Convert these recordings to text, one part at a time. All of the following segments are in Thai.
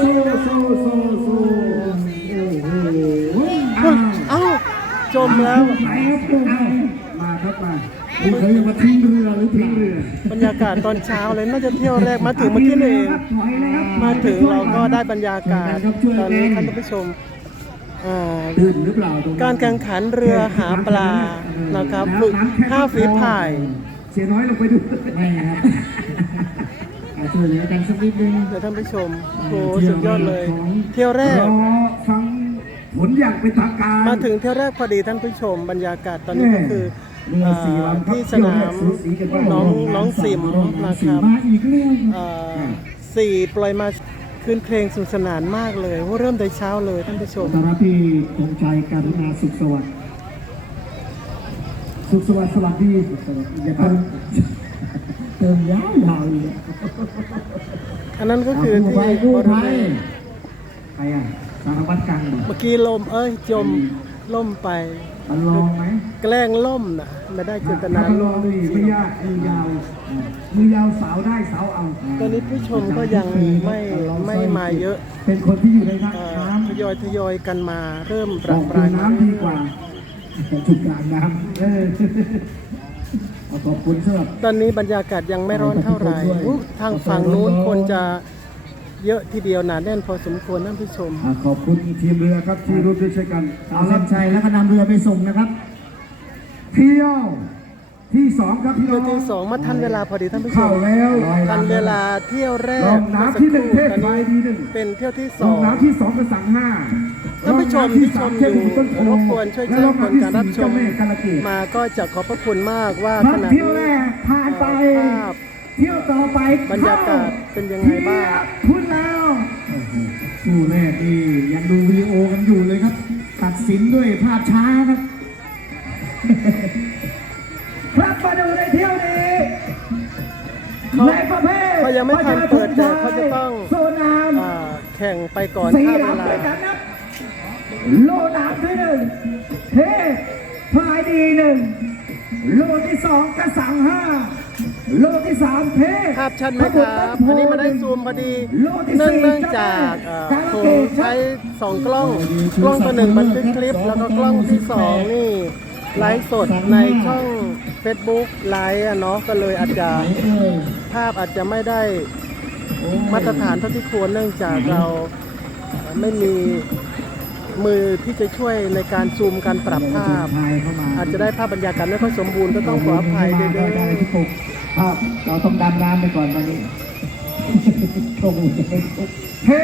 โซ่โซ่โซ่โอ้โหอ้าวเอ้าจมแล้วไหนครับจมมาครับมาคุณเคยมาทิ้งเรือหรือทิ้งเรือบรรยากาศตอนเช้าเลยน่าจะเที่ยวแรกมาถึงเมื่อกี้เองถอยเลยมาถึงเราก็ได้บรรยากาศตอนนี้ท่านผู้ชมอ่าการแข่งขันเรือหาปลานะครับฝึกห้าฝีพาย เสียน้อยลงไปดูไม่ครับ เหลือกันสักนิดนึงเดี๋ยวท่านผู้ชมโอ้สุดยอดเลย เที่ยวแรกรอฟังผลอย่างเป็นทางการ มาถึงเที่ยวแรกพอดีท่านผู้ชมบรรยากาศตอนนี้ก็คือเรือสีเอ่อลำครับที่สนามเที่ยวแรกสูสีกันบ้างน้องน้องสิมน้องนะสิคมรับมาอีกแล้วเอ่อสี่ปล่อยมาคืนเพลงสนุกสนานมากเลยว่าเริ่มแต่เช้าเลยท่านผู้ชมตอนรับที่ธงชัยการุณาสุขสวัสดิ์สุขสวัสดิ์สวัสดีสุขสวัสดิ์อย่าเติม เติมยาวยาวๆเลยอันนั้นก็คือที่กู้บริภัเวยณใครอะสารวัตรกลางเหรอเมื่อกี้ลมเอ้ยจมล่มไปมันลองไหมแกล้งล่มนะไม่ได้เจตนาถ้ามันลองนี่ไม่ยากมือยาวมือยาวสาวได้สาวเอาตอนนี้ผู้ชมก็ยังไม่ไม่มาเยอะ เป็นคนที่อยู่ในน้เอ่อำทยอยทยอยกันมาเริ่มปอรัอบกปดูรายน้ำดีกว่าจุดกลางน้ำเออเอา ขอบคุณสำหรับตอนนี้บรรยากาศยังไม่ร้อนเท่าไหร่อุ๊ยทางฝั่งนู้นคนจะเยอะทีเดียวหนาแน่นพอสมควรท่านผู้ชม อ่าขอบคุณทีมเรือครับที่ร่วมด้วยช่วยกันเอาลำชัยแล้วก็นำเรือไปส่งนะครับ เที่ยวที่สองครับพี่น้เที่อยวงที่สองมาทันเวลาพอดีท่านผู้ชเข้าม แล้วทันเวลาเที่ยวแรลกงน้ำที่หนึ่งเทศไฟดีหนึ่งเป็นเที่ยวที่สลองงน้ำที่สองกระสังห้า ท่านผู้ชมที่ชมอยู่รบกวนช่วยแจ้งผลการรับชมเจ้าแม่กาลเกตมาก็จะขอบพระคุณมากว่าคขรับณะเที่ยวนี้แรกผ่านไปภาพเที่ยวต่อไปบรรยากาศเป็นยังไงบ้างพูดแล้วคู่แรกนี่ยังดูวีดีโอกันอยู่เลยครับ ตัดสินด้วยภาพช้าครับครับมาดูในเที่ยวนี้เขาในประเภทเขายังไม่ทันเปิดแต่เขาจะต้องโซนามอ่าแข่งไปก่อนสี่ข้ามเวลำลาด้วยกันนะ โลน้ำที่หนึ่งเทพพายดีหนึ่งโลที่สองกระสังห้าโลที่สามเทพภาพชัดไหมครับอันนี้มาได้ซูมพอดีเนื่องเนื่องจากเอ่อผมใช้สองกล้อง กล้องตัวหนึ่งบันทึกคลิป แล้วก็กล้องที่สองนี่ไลฟ์สดในช่อง Facebook ไลฟ์อะเนาะก็เลยอาจจะเอ้ยภาพอาจจะไม่ได้มาตรฐานเท่าที่ควรเนื่องจากเราเอ่อไม่มี มือที่จะช่วยในการซูมการปรับภาพไทยเข้ามาอาจจะได้ภาพบรรยากาศไม่ค่อยสมบูรณ์ก็ต้องขออภัยด้วยได้ได้ที่ปกภาพเราต้องดำน้ำไปก่อนตอนนี้โอ้โหเฮ้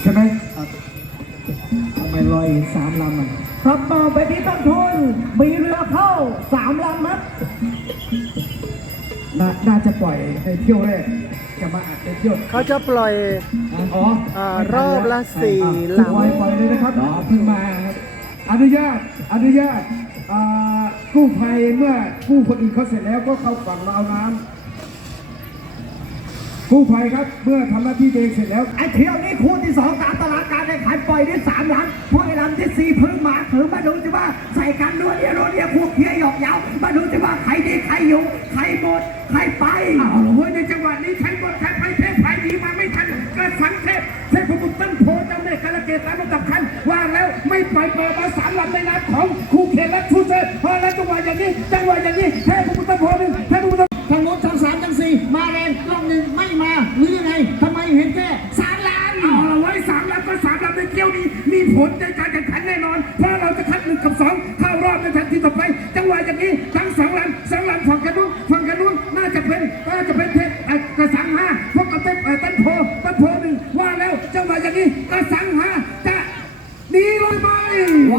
ใช่ไหมครับทำไมลอยสามลำอะครับต่อไปที่ต้นทุนมีเรือเข้าสามลำครับนาน่าจะปล่อยให้เที่ยวแรกจะมาอัดเป็นเที่ยวเขาจะปล่อย อ๋ออ่ารอบละสี่อะลำปล่อยปล่อยเลยนะครับเพิ่งมาครับอนุญาตอนุญาตอ่ากู้ภัยเมื่อกู้คนอื่นเขาเสร็จแล้วก็เข้าฝั่งมาเอาน้ำกู้ภัยครับเมื่อทำหน้าที่ตัวเองเสร็จแล้ว ไอ้เที่ยวนี้คู่ที่สองตามตารางการแข่งขันปล่อยได้สามลำพวกไอ้ลำที่สี่เพึ่งมาถือมาดูสิว่าใส่กันรัวเดียวรัวเดียวพวกเคียหยอกเย้ามาดูสิว่าใครดีใครอยู่ใครหมดใครไปเอาละเว้ยในจังหวะนี้ใครบอลใครไปเทพไทยดีมาไม่ทัน กระสังเทพเทพบุตรต้นโพเจ้าแม่กาลเกตตามลำดับคันวางแล้วไม่ปล่อยเปิดมาสามลำในน้ำของคู่เขตและชูเซอร์พอแล้วจังหวะอย่างนี้จังหวะอย่างนี้เทพบุตรต้นโพหนึ่งเทพบุตรทางโน้นทางสามทางสี่มาแรงรอบหนึ่งไม่มาหรือยังไงทำไมเห็นแค่สามล้านเอาละไว้สามลำก็สามลำในเกี่ยวนี้มีผลในการแข่งขัน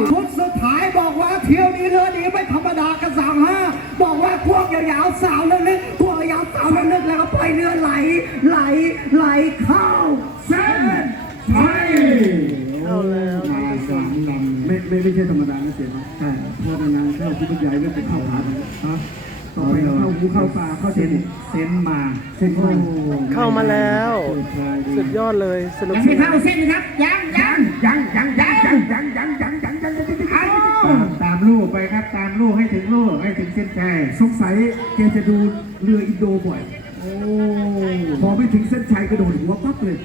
ชุดสุดท้ายบอกว่าเที่ยวนี้เรือนี้ไม่ธรรมดากระสังห้าบอกว่าพวกยาวๆสาวลึกๆพวกยาวสาวลึกๆแล้วก็ปล่อยเรือไหลไหลไหลเข้าเส้นไทยเอาแล้วมาสามลำไม่ไม่ไม่ใช่ธรรมดานะเสียนะใช่เพราะนานๆเข้าที่บรรยายเรื่องไปเข้าหากันฮะต่อไปเข้าหูเข้าปากเข้าเส้นเส้นมาเส้นมาเข้ามาแล้ว สุดยอดเลยสนุกยังสไม่นาเข้านเส้นนะครับยังยัง ยังยังยังยังยังยังยังยังยังยังตามลูกไปครับตามลูกให้ถึงลูกให้ถึงเส้นชัยสงสัยแกจะดูเรืออินโดบ่อย โอ้พอไม่ถึงเส้นชัยกระโดดหัวปั๊บเลย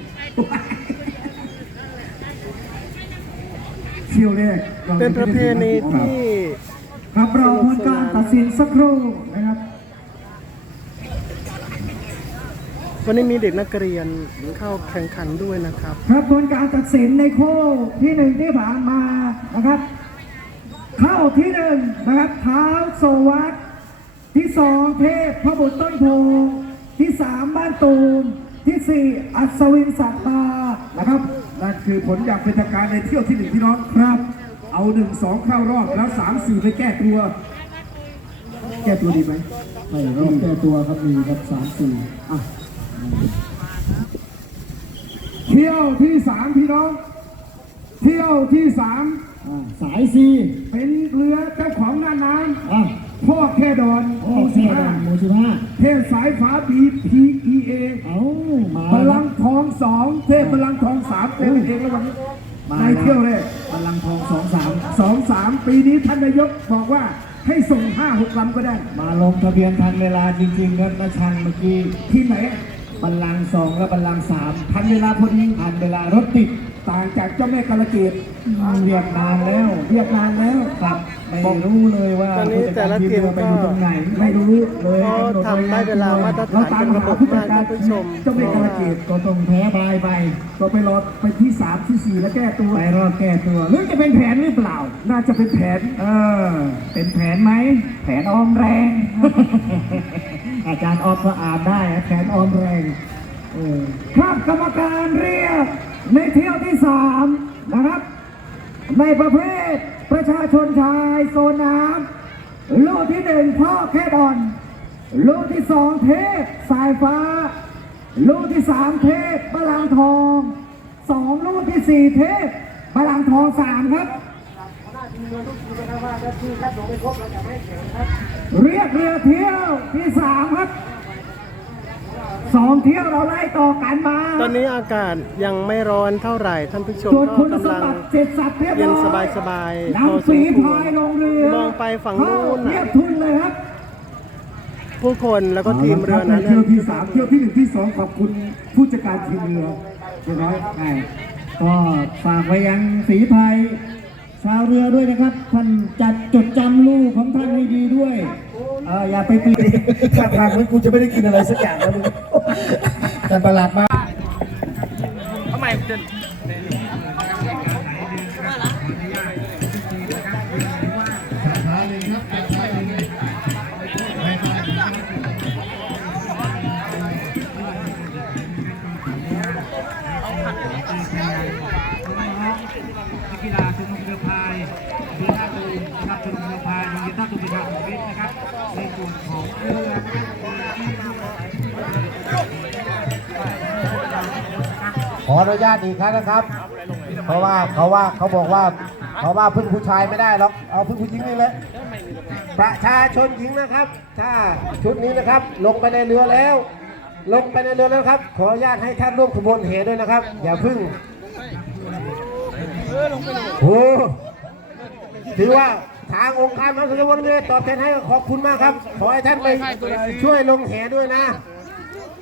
เที่ยวแรกาเป็นประเพณีที่ครับเราผลการตัดสินสักครู่นะครับ วันนี้มีเด็กนักเรียนเข้าแข่งขันด้วยนะครับ ครับผลการตัดสินในคู่ที่หนึ่งที่ผ่านมานะครับ เข้าที่หนึ่งนะครับเท้าโซวัตที่สองเทพพระบุตรต้นโพที่สามบ้านตูมที่สี่อัศวินสัตตานะครับนั่นคือผลอย่างเป็นทางการในเที่ยวที่หนึ่งพี่น้องครับ เอาหนึ่งสองเข้ารอบแล้วสามสี่ไปแก้ตัว แก้ตัวดีไหมไม่รอบแก้ตัวครับมีครับสามสี่อะ เที่ยวที่สามพี่น้อง เที่ยวที่สามสายสี่เป็นเรือเจ้าของหน้าน้อะำพ่อแค่ดอนโอ้เท่ดันโมชิบ้าเทพสายฟ้า BPEA เอามาพลังทองสองเทพพลังทองสามเต็มเองแล้ววันนี้ในเที่ยวแรก พลังทองสองสามสองสามปีนี้ท่านนายกบอกว่าให้ส่งห้าหกลำก็ได้ มาลงทะเบียนทันเวลาจริงๆครับมาชังเมื่อกี้ที่ไหน บัลลังก์สองและบัลลังก์สามทันเวลาพอดีทันเวลารถติดต่างจากเจ้าแม่กาลเกตเรียกนานแล้ว เรียกนานแล้วครับไม่รู้เลยว่าตอนนี้แต่ละทีมก็ไปอยู่ตรงไหนไม่รู้เลยก็ทำได้เวลามาตรฐานเป็นระบบมากท่านผู้ชมเจ้าแม่กาลเกตก็ต้องแพ้บายไปก็ไปรอไปที่สามที่สี่แล้วแก้ตัวไปรอแก้ตัวหรือจะเป็นแผนหรือเปล่า น่าจะเป็นแผน เออ เป็นแผนไหมแผนออมแรง อาจารย์ออมก็อานได้นะแผนออมแรงครับกรรมการเรียกในเที่ยวที่สามนะครับ ในประเภทประชาชนชายโซนน้ำลูกที่หนึ่งพ่อแค่บอลลูกที่สองเทพสายฟ้า ลูกที่สามเทพบาลังทองสองลูกที่สี่เทพบาลังทองสามครับ เรียกเรือเที่ยวที่สามครับสองเที่ยวเราไล่ต่อกันมา ตอนนี้อากาศยังไม่ร้อนเท่าไหร่ท่านผู้ชมส่วนก็คุณสกำมลังบัติเสร็จสับเรียบร้อยเย็นสบายๆพอสมน้ำฝีควพารยลงเรือมองไปฝั่งนู้นน่ะเข้าเทียบทุนเลยครับผู้คนแล้วก็ทีมเรือนั้นเที่ยวที่สามเที่ยวที่หนึ่งที่สองขอบคุณผู้จัดการทีมเรือเรียบร้อยใช่ก็ฝากไว้ยังสีพาย ชาวเรือด้วยนะครับ ท่านจัดจดจำลูกของท่านให้ดีด้วยเอออย่าไปเปลี่ยนท่าทางเหมือนกูจะไม่ได้กินอะไรสักอย่างนะมึงแต่ประหลาดมากกี ขออนุญาตอีกครั้งนะครับ เพราะว่าเขาว่าเขาบอกว่าเขาว่าพึ่งผู้ชายไม่ได้หรอกเอาพึ่งผู้หญิงนี่เลยประชาชนหญิงนะครับ ถ้าชุดนี้นะครับ ลงไปในเรือแล้ว ลงไปในเรือแล้วครับ ขออนุญาตให้ท่านร่วมขบวนเหด้วยนะครับ อย่าพึ่งโอ้ถือว่าทางองค์การมหาสุวรรณเรือตอบแทนให้ขอบคุณมากครับ ขอให้ท่านไปช่วยลงเหด้วยนะ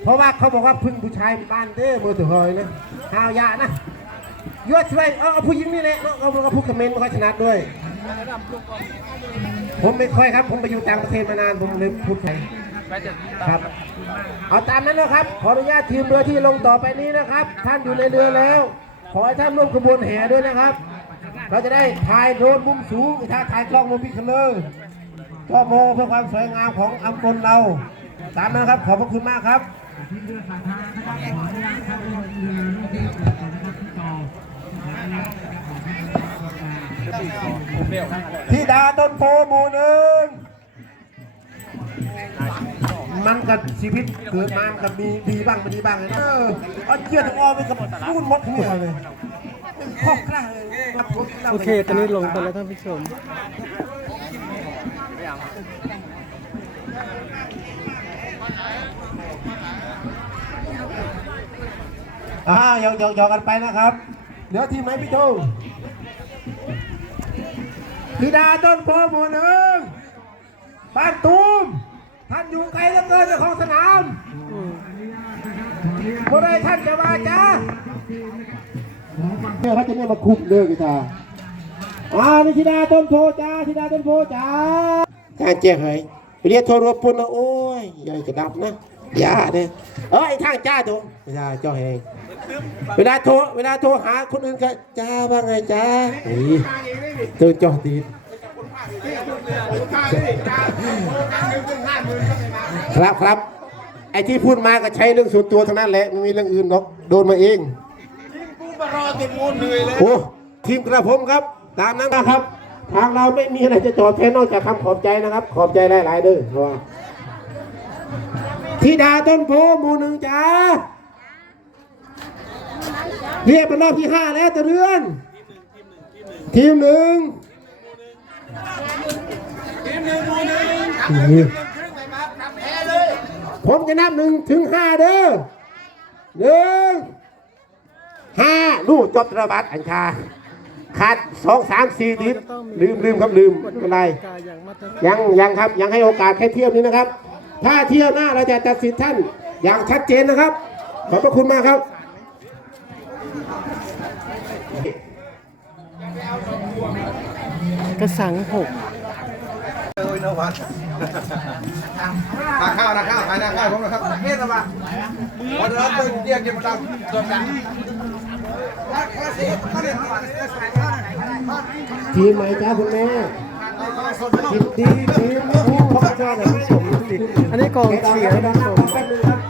เพราะว่าเขาบอกว่าพึ่งผู้ชายบ้านเด้อมือถือหอยนะห้าวยานะยศไปเอาเอาผู้หญิงนี่แหละเอาเอาเอาผู้คอมเมนต์ไม่ค่อยถนัดด้วย ผมไม่ค่อยครับ ผมไปอยู่ต่างประเทศมานานผมเลยพูดไทยครับ เอาตามนั้นนะครับ ขออนุญาตทีมเรือที่ลงต่อไปนี้นะครับ ท่านอยู่ในเรือแล้ว ขอให้ท่านร่วมขบวนแห่ด้วยนะครับ เราจะได้ถ่ายโดรนมุมสูงถ้าถ่ายกล้องมุมพิคเลอร์ก็โมเพื่อความสวยงามของอำพลเรา ตามนั้นครับ ขอบพระคุณมากครับ ธิดาต้นโพหมู่หนึ่งมันกับชีวิตเกิดมากับมีดีบ้างไม่ดีบ้างเลยเออเอาเชือกถึงออมไปกับรุ่นมดหัวเลยครอบครัวเลยโอเค ตอนนี้ลงไปแล้วท่านผู้ชม อ่าหยอกหยอกหยอกกันไปนะครับเดี๋ยวทีมไหนพี่โจธิดาต้นโพหมู่หนึ่งบ้านตูมท่านอยู่ไกลเหลือเกินเจ้าของสนามอืมเมื่อไรท่านจะมาจ้าเนี่ยเขาจะเนี่ยมาคุมเรื่องกีตาร์อ่านี่ธิดาต้นโพจ้าธิดาต้นโพจ้าการแจ้งให้ไปเรียกโทรรบปุ่นนะโอ้ยใหญ่จะดับนะอย่าเนี่ยเออไอ้ทางจ้าตัวเวลาเจ้าแหง เวลาโทรเวลาโทรหาคนอื่นก็จ้าว่าไงจ้านี่ตื่นจอตีนครับครับไอ้ที่พูดมาก็ใช้เรื่องส่วนตัวทั้งนั้นแหละไม่มีเรื่องอื่นหรอกโดนมาเองโอ้ทีมกระผมครับตามนั้นนะครับ ทางเราไม่มีอะไรจะตอบแทนนอกจากคำขอบใจนะครับ ขอบใจหลายๆเด้อเพราะว่าธิดาต้นโพหมู่หนึ่งจ้า เรียกเป็นรอบที่ห้าแล้วตะเรือนทีมหนึ่งทีมหนึ่งหมู่หนึ่งผมจะนับหนึ่งถึงห้าเด้อหนึ่งห้าลูกจบระบาดอัญชาขาดสองสามสี่ดิบลืมลืมครับลืมไม่เป็นไรยังยังครับยังให้โอกาสแค่เที่ยวนี้นะครับ ถ้าเที่ยวหน้าเราจะตัดสินท่านอย่างชัดเจนนะครับ ขอบพระคุณมากครับ กระสังหกนาข้าวนาข้าวขายนาข้าวผมนะครับเฮ็ดมาวันนั้นต้องเรียกกินมาดังตัวดังทีมไหนจ้าคุณแม่ทีมดีทีมทีมขอบคุณนะผู้ชมอันนี้กองเชียร์นะผู้ชมแป๊บนึงครับ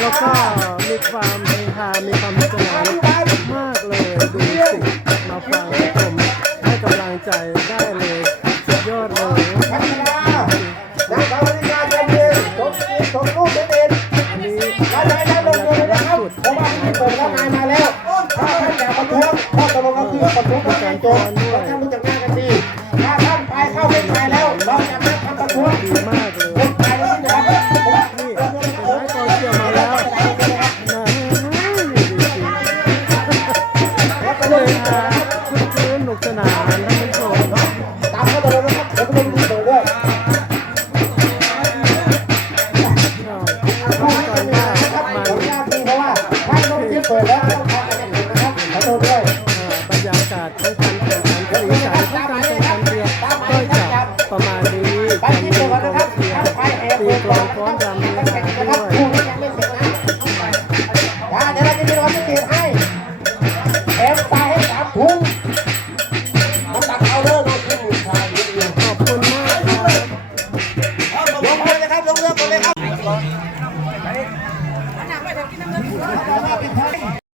แล้ว